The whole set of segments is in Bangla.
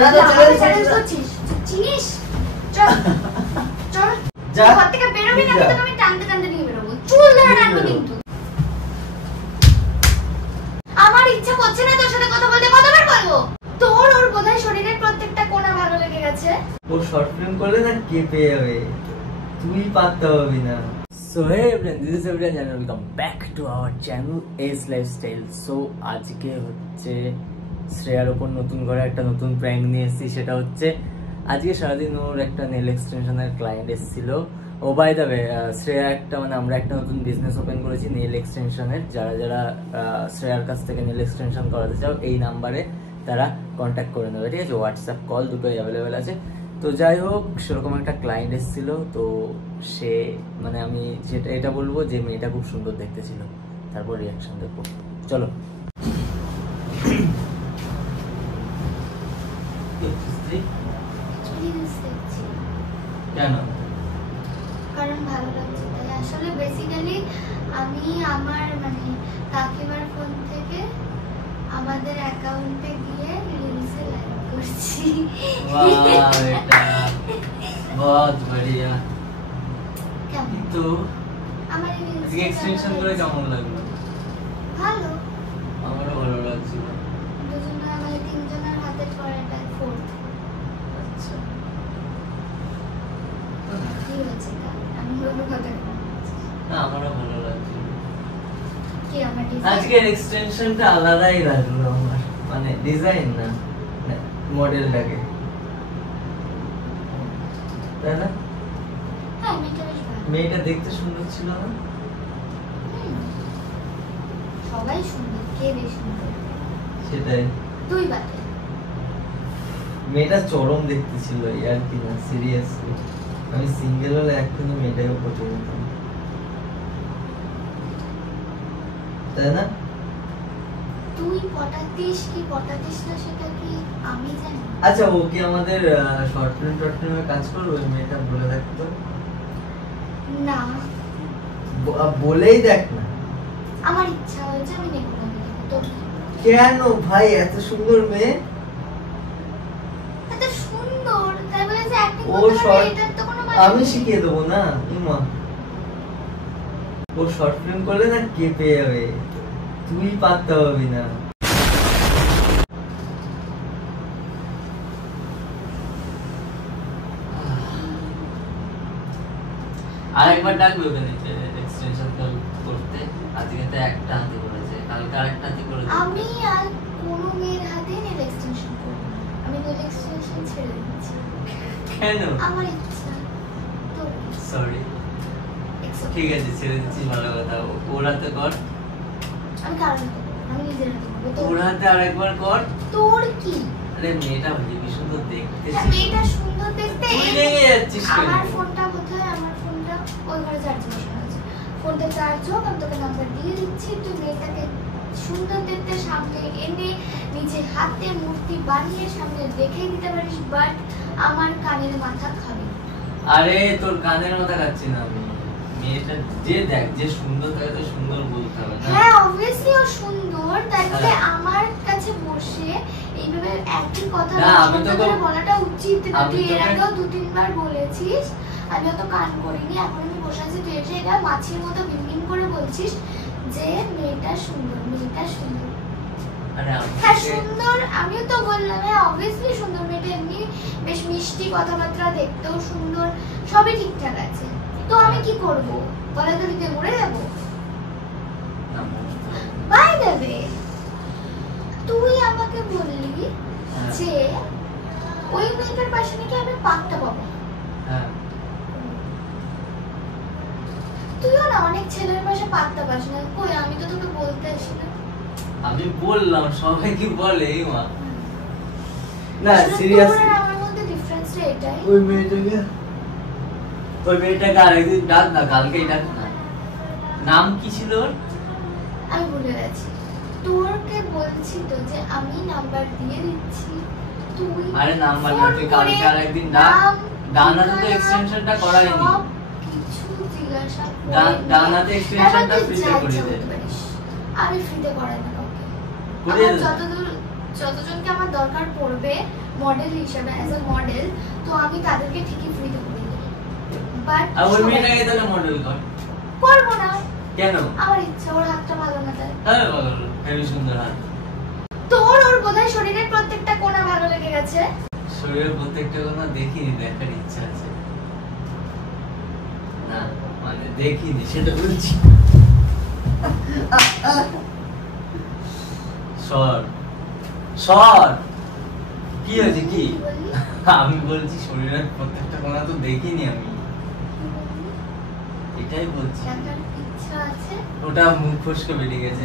না না চ্যালেঞ্জ করছিস চিনিস চল চল যা ঘর থেকে বেরোবি না তো আমি টানতে টানতে নিয়ে বেরোবো চুল ধরে রাখবো কিন্তু আমার ইচ্ছা করছে না তোর সাথে কথা বলতে কতবার বলবো তোর ওর বোধহয় শরীরের প্রত্যেকটা কোণা ভালো লেগে গেছে ও শর্ট ফিল্ম করলে না কেঁপে যাবে তুই পারতে পারবি না So hey everyone, this is everyone and welcome back to our channel Ace Lifestyle. So আজকে হচ্ছে শ্রেয়ার উপর নতুন করে একটা নতুন প্র্যাঙ্ক নিয়ে এসেছি, সেটা হচ্ছে আজকে সারাদিন ওর একটা নেল এক্সটেনশনের ক্লায়েন্ট এসেছিল। ও বাই দ্য ওয়ে শ্রেয়া একটা আমরা একটা নতুন বিজনেস ওপেন করেছি নেল এক্সটেনশনের। যারা যারা শ্রেয়ার কাছ থেকে নেল এক্সটেনশন করাতে চাও এই নাম্বারে তারা কন্ট্যাক্ট করে নেবে, ঠিক আছে? হোয়াটসঅ্যাপ কল দুটোই অ্যাভেলেবেল আছে। তো যাই হোক, সেরকম একটা ক্লায়েন্ট এসেছিল। তো সে আমি যেটা এটা বলবো যে মেয়েটা খুব সুন্দর দেখতে ছিল, তারপর রিয়াকশন দেখবো। চলো। কেন? কারণ ভালো লাগছে তাই। আসলে বেসিক্যালি আমি আমার কাকিমার ফোন থেকে আমাদের অ্যাকাউন্টে গিয়ে রিলসে লাইক করছি। वाह बेटा बहुत बढ़िया। কেমন তো আমার রিলস এক্সটেনশন করে কেমন লাগলো? ভালো, আমারও ভালো লাগছিল। দুজনে আমাদের তিনজনের হাতে পড়াটা ফোর্থ। আচ্ছা, কি হয়েছে আমি বলবো কথা না আমারও ভালো লাগছিল। কি আমার আজকের এক্সটেনশনটা আলাদাই লাগলো আমার, ডিজাইন না মডেলটাকে, তাই না? হ্যাঁ মেয়েটা বেশ ভালো। মেয়েটা দেখতে সুন্দর ছিল না? সবাই সুন্দর, কে বেশি সুন্দর সেটাই। তুই বাদে মেয়েটা চরম দেখতে ছিল, ইয়ার কি না, সিরিয়াসলি আমি সিঙ্গেল হলে এখনই মেয়েটাকে পটে যেতাম, তাই না? তুই পটাতিস কি পটাতিস না সেটা কি আমি জানি। আচ্ছা, ও কি আমাদের শর্ট ফিল্মে কাজ করবে? মেয়েটা বলে দেখতো না, বলেই দেখ না। আমার ইচ্ছা হয়েছে, আমি নেব না মেয়েটাকে। তোর কেন ভাই, এত সুন্দর মেয়ে, এত সুন্দর তাই বলে যে অ্যাক্টিং ও করতে শর্ট পারে এটার তো কোনো মানে আমি নেই। শিখিয়ে দেবো না ইমা। ও শর্ট ফিল্ম করলে না কেঁপে যাবে, তুই পারতে পারবি না। আরেকবার ডাকবে ওকে নিতে এক্সটেনশন করতে। আজকে তো একটা হাতে করেছে, কালকে আরেকটা হাতে করেছে। আমি আর কোনো মেয়ের হাতে নেল এক্সটেনশন করব না। আমি নেল এক্সটেনশন ছেড়ে দিচ্ছি। কেন? আমার ইচ্ছা। তো সরি, ঠিক আছে ছেড়ে দিচ্ছি, ভালো কথা। ওর হাতে কর। আমি কারণ আমি নিজের হাতে করব। ওর হাতে আরেকবার কর। তোর কি? আরে মেয়েটা হেবি সুন্দর দেখতে, মেয়েটা সুন্দর দেখতে। তুই লেগে যাচ্ছিস কেন? আমার ফোনটা কোথায়? আমার ফোনটা ওই ঘরে চার্জে বসানো আছে। ফোনটা চার্জ হোক, আমি তোকে নাম্বার দিয়ে দিচ্ছি। তুই মেয়েটাকে সুন্দর দেখতে সামনে এনে নিজে হাতে মূর্তি বানিয়ে সামনে রেখে দিতে পারিস, বাট আমার কানের মাথা খাবি। আরে তোর কানের মাথা খাচ্ছি না আমি। মেয়েটা যে দেখ, যে সুন্দর তাকে তো সুন্দর বলতে হবে না? হ্যাঁ অবভিয়াসলি ও সুন্দর, তাই বলে আমার কাছে বসে এইভাবে একই কথা না, আমি তো বলাটা উচিত না। আমি তুই এর তোকে- আগেও 2-3 বার বলেছিস, আমি অত কান করিনি। এখন আমি বসে আছি, তুই এসে এটা মাছির মতো বিনবিন করে বলছিস যে মেয়েটা সুন্দর, মেয়েটা সুন্দর। আরে হ্যাঁ সুন্দর, আমিও তো বললাম হ্যাঁ অবভিয়াসলি সুন্দর। মেয়েটা এমনি বেশ মিষ্টি, কথাবার্তা, দেখতেও সুন্দর, সবই ঠিকঠাক আছে। তো আমি কি করবো? গলাগলিতে মরে যাবো? বাই দ্য ওয়ে, তুই আমাকে বললি যে ওই মেয়েটার পাশে নাকি আমি পাকটা পাবো। হ্যাঁ, তুইও না অনেক ছেলের পাশে পাকটা পাস না। কই, আমি তো তোকে বলতে আসি না। আমি বললাম, সবাই কি বলে মা। না আসলে সিরিয়াস, তোর আর আমার মধ্যে ডিফারেন্সটা এটাই। ওই মেয়েটাকে আরেকদিন ডাক না, কালকেই ডাক না। নাম কি ছিল ওর? আমি ভুলে গেছি। তোরকে বলছি তো যে আমি নাম্বার দিয়ে দিচ্ছি, তুই আরে নাম্বার না, ফোন তুই করে কালকে আরেকদিন ডাক। নাম, ডানাতে তো ঠিকানা, এক্সটেনশনটা করাইনি। সব কিছু জিজ্ঞাসা করে ডানাতে এক্সটেনশনটা এবার তুই ফ্রিতে যা করে ইচ্ছা দে। করতে পারিস। আমি ফ্রিতে করাই না কাউকে। করে আমার দে। যতজনকে আমার দরকার পড়বে মডেল হিসেবে অ্যাজ আ মডেল, তো আমি তাদেরকে ঠিকই ফ্রিতে করে দেব। বাট আর ওই মেয়েটাকে তাহলে মডেল কর। করবো না। কেন? আমার ইচ্ছা, ওর হাতটা ভালো না তাই। হ্যাঁ বলো, হেবি সুন্দর হাত। তোর ওর বোধহয় শরীরের প্রত্যেকটা কোণা ভালো লেগে গেছে। শরীরের প্রত্যেকটা কোণা দেখিনি, দেখার ইচ্ছা আছে। না মানে দেখিনি সেটা বলছি। সর সর, কি হয়েছে কি? বললি? আমি বলছি শরীরের প্রত্যেকটা কোণা তো দেখিনি আমি, এটাই বলছি। দেখার ইচ্ছা আছে। ওটা মুখ ফসকে বেরিয়ে গেছে,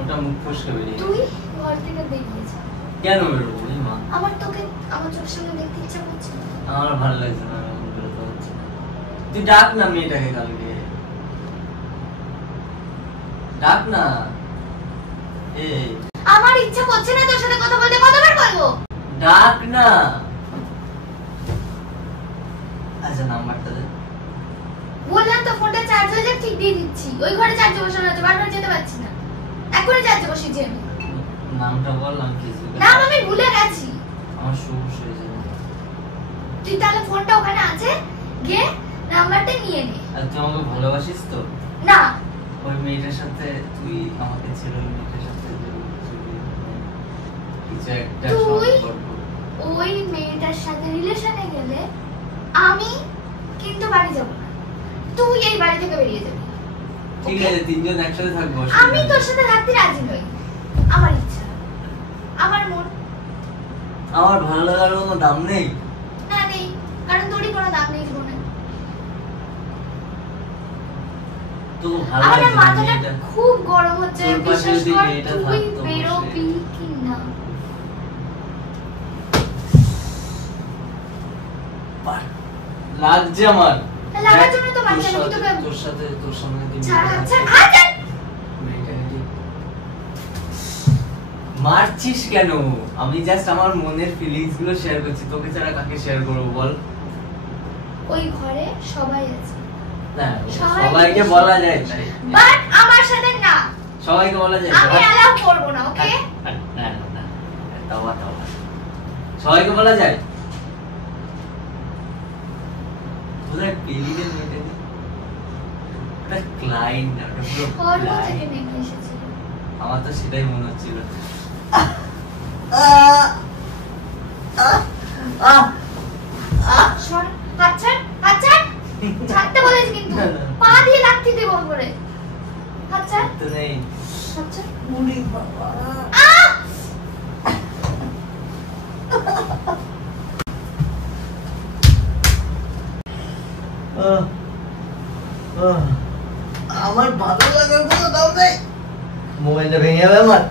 ওটা মুখ ফসকে বেরিয়ে তুই গেছে। ঘর থেকে বেরিয়ে যা। কেন বেরোবো? ওই মা, আমার তোকে আমার চোখের সামনে দেখতে ইচ্ছা করছে না। আমার ভালো লাগছে না, আমি বেরোতে হচ্ছে না। তুই ডাক না মেয়েটাকে কালকে, ডাক না। এই আমার ইচ্ছা করছে না তোর সাথে কথা বলতে, কতবার বলবো? ডাক না। আচ্ছা নাম্বারটা দে। বললাম তো ফোনটা চার্জ হয়ে যাক, ঠিক দিয়ে দিচ্ছি। ওই ঘরে চার্জে বসানো আছে, বারবার যেতে পারছি না। এখনই চার্জে বসিয়েছি আমি। নামটা বল, নাম কি? নাম আমি ভুলে গেছি। আমার সমস্যা হয়ে যাবে। তুই তাহলে ফোনটা ওখানে আছে, গিয়ে নাম্বারটা নিয়ে নে। আর তুই আমাকে ভালোবাসিস তো? না, ওই মেয়েটার সাথে তুই আমাকে ছেড়ে ওই মেয়েটার সাথে কিছু একটা তুই সম্পর্ক। ওই মেয়েটার সাথে রিলেশনে গেলে আমি কিন্তু বাড়ি যাব না। তুই এই বাড়ি থেকে বেরিয়ে যাবি। ঠিক Okay? আছে, তিনজন একসাথে থাকবো। আমি তোর সাথে থাকতে রাজি নই। আমার ইচ্ছা, আমার মন। আমার ভালো লাগার কোনো দাম নেই। না নেই, কারণ তোরই কোনো দাম নেই জীবনে। তো ভালো আমার লাগছে না মাথাটা মেয়েটা। খুব গরম হচ্ছে, তোর পাশে বিশ্বাস যদি কর। মেয়েটা তুই থাকতো বেরোবি কি না? লাগছে আমার। লাগার জন্য তো তোর বাচ্চা আমি সাথে- তোকে তোর সাথে তোর সামনে দিন ছাড় হাত ছাড় হাত ছাড়। মেয়েটাকে ঠিক মারছিস কেন? আমি জাস্ট আমার মনের ফিলিংস গুলো শেয়ার করছি, তোকে ছাড়া কাকে শেয়ার করবো বল? ওই ঘরে সবাই আছে, না সবাই- সবাইকে বলা যায় তাই। বাট আমার সাথে না। সবাইকে বলা যায়। আমি অ্যালাউ করব না, ওকে? না না না, তাওয়া তাওয়া সবাইকে বলা যায়। তোদের পেলিদের মেয়েটা ওটা ক্লায়েন্ট না, ওটা পুরো স্বর্গ থেকে client। নেমে এসেছিল। আমার তো সেটাই মনে হচ্ছিল। সর, হাত ছাড়, হাত ছাড়। ছাড়তে বলেছি কিন্তু। না, না। পা দিয়ে লাথি দেব করে। হাত ছাড়, তো নেই। হাত ছাড়। ওরে বাবা। আহ! আমার ভালো লাগার কোনো দাম নেই। মোবাইলটা ভেঙে যাবে আমার।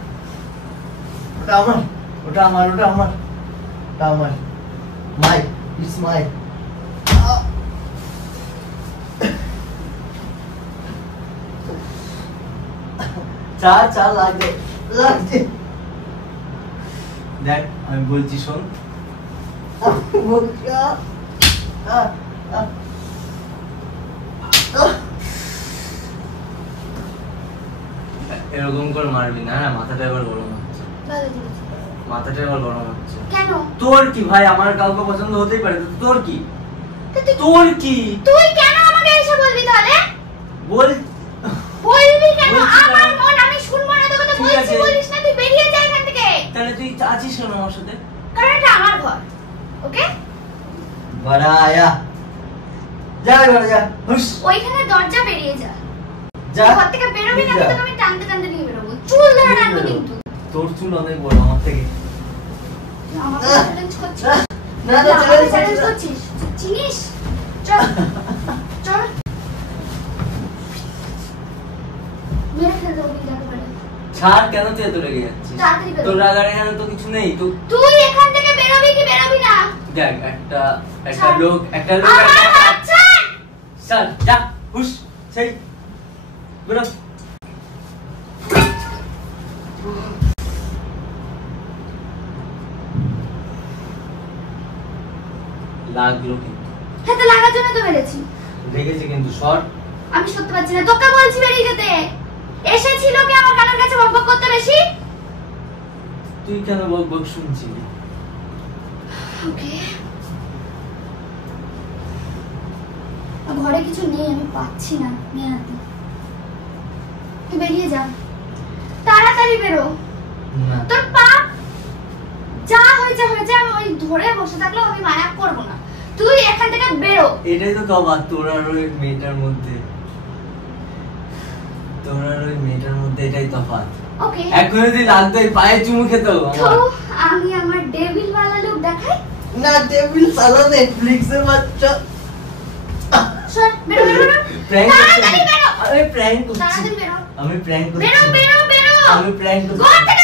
ওটা আমার, ওটা আমার, ওটা আমার, ওটা আমার। মাই, ইটস মাই। চার চার লাগছে, লাগছে। দেখ আমি বলছি শোন। বলছি এরকম করে মারবি না, হ্যাঁ? মাথাটা এবার গরম হচ্ছে, ভালো করেছি। মাথাটা এবার গরম হচ্ছে। কেন? তোর কি ভাই? আমার কাউকে পছন্দ হতেই পারে, তো তোর কি? তো তুই- তোর কি? তুই কেন আমাকে এসে বলবি তাহলে? বল। বলবি কেন? বলছি কেন? আমার মন, আমি শুনবো না তোকে, তো ঠিক বলছি আছে। বলিস না, তুই বেরিয়ে যা এখান থেকে। তাহলে তুই আছিস কেন আমার সাথে? কারণ এটা আমার ঘর, ওকে? বড় আয়া, যা ঘরে যা, হুশ ওইখানে দরজা বেরিয়ে যা। যা। ঘর থেকে বেরোবি না, যা। তোকে আমি টানতে টানতে নিয়ে বেরোবো। চুল ধরে রাখবো কিন্তু। তোর চুল অনেক বড় আমার থেকে। তুই আমাকে আহ! চ্যালেঞ্জ করছিস? না না, তুই আমাকে চ্যালেঞ্জ চ্যালেঞ্জ করছি করছিস? চিনিস? চল, চল। মেরে ফেল দেবো কিন্তু একেবারে। না। ছাড়, কেন তুই এত রেগে যাচ্ছিস? তাড়াতাড়ি বেরো। তোর রাগার এখানে তো কিছু নেই তো। তুই এখান থেকে বেরোবি কি বেরোবি না? দেখ একটা ছাড়। লোক, একটা লোক আমার হাত ছাড়। চল যা, হুশ, সেই বেরো। লাগলো কিন্তু, হাতে লাগার জন্য তো বেরেছি। লেগেছে কিন্তু। শর্ট আমি সত্যি পাচ্ছি না, তোকে বলছি বেরিয়ে যেতে। এসেছিল কি আমার কানের কাছে বকবক করতে বেশি? তুই কেন বক বক শুনছি? ওকে, ঘরে কিছু নেই, আমি পাচ্ছি না নিয়ে হাতে। তুই বেরিয়ে যা, তাড়াতাড়ি বেরো। না তোর পা যা হয়েছে হয়েছে, আমি ওই ধরে বসে থাকলেও আমি মায়া করবো না। তুই এখান থেকে বেরো। এটাই তো তফাৎ তোর আর ওই মেয়েটার মধ্যে, তোর আর ওই মেয়েটার মধ্যে এটাই তফাৎ। ওকে, এখন যদি লাগতো এই পায়ে চুমু খেত তো আমি আমার ডেভিল वाला লুক দেখাই। না ডেভিল সালা নেটফ্লিক্সের বাচ্চা। সর, বেরো বেরো বেরো। প্র্যাঙ্ক তাড়াতাড়ি বেরো। আরে প্র্যাঙ্ক করছি, তাড়াতাড়ি বেরো। আমি প্র্যাঙ্ক করছি, বেরো বেরো বেরো। আমি প্র্যাঙ্ক করছি। ঘর থেকে